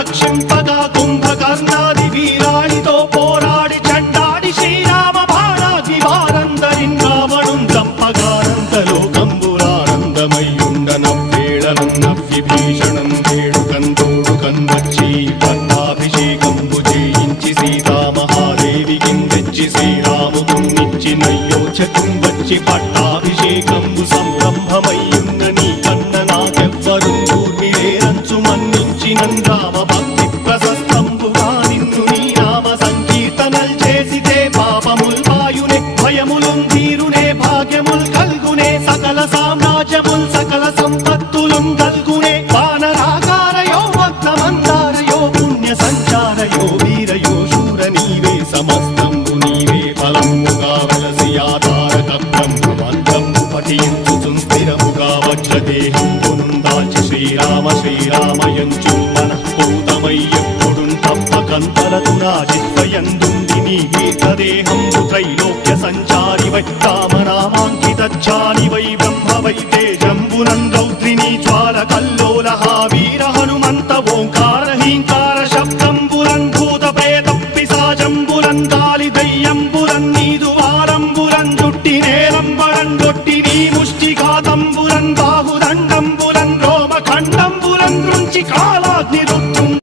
రక్షింపగా కుంభకర్ణాది వీరాళితో పోరాడి చండాడి శ్రీరామ బాణాగ్ని వారందరిన్ రావణుం చంపగానంతలో కంబురానందమయ్యుండనవ్వేళనన్నవ్వి భీషణం వేడుకందోడు కన్వచ్చి పట్టాభిషేకంబు చేయించి సీతామహాదేవికి తెచ్చి శ్రీరామునిచ్చి నయ్యోచకం వచ్చి పట్టాభిషేకంబు సంరంభమయ్యున్న నీ కన్న నాకెవ్వరు ఊర్మిలేరంచు మన్నించినం రామ భక్తి ప్రశస్తంబుగా నిన్ను నీ నామ సంకీర్తనల్ చేసితే పాపముల్ వాయునే భయములుం తీరునే భాగ్యముల్ కల్గునే సకల సామ్రాజ్యముల్ సకల సంపత్తులుం కల్గునే వానరాకారయో భక్తమందారయో పుణ్య సంచారయో వీరయో శూర నీవే సమస్తంబు నీవే ఫలముగా వెలసి ఆధారకత్వంబు మంత్రంబు పఠించుచుం స్థిరముగా వజ్రదేహంబునుం దాల్చి శ్రీరామ శ్రీరామయంచు మనఃపూతమయ్యెప్పుడుం తప్పకంతరతు నా జిహ్వయందుండి నీ దీర్ఘదేహంబు త్రైలోక్య సంచారివై రామనామాంకితచ్చానివై బ్రహ్మవై తేజంబునం రౌద్రిణీ జ్వాల కల్లోలహ వీర హనుమంత ఓంకార హీంకార శబ్దంబురం భూత ప్రేత పిశాచంబురం గాలి దయ్యంబురం నీదు వారంబురం జుట్టి నేలంబరం గొట్టి నీ ముష్టిఘాతంబురం బాహుదండంబురం రోమఖండంబురం దృంచి కాలాగ్ని రుత్తుండ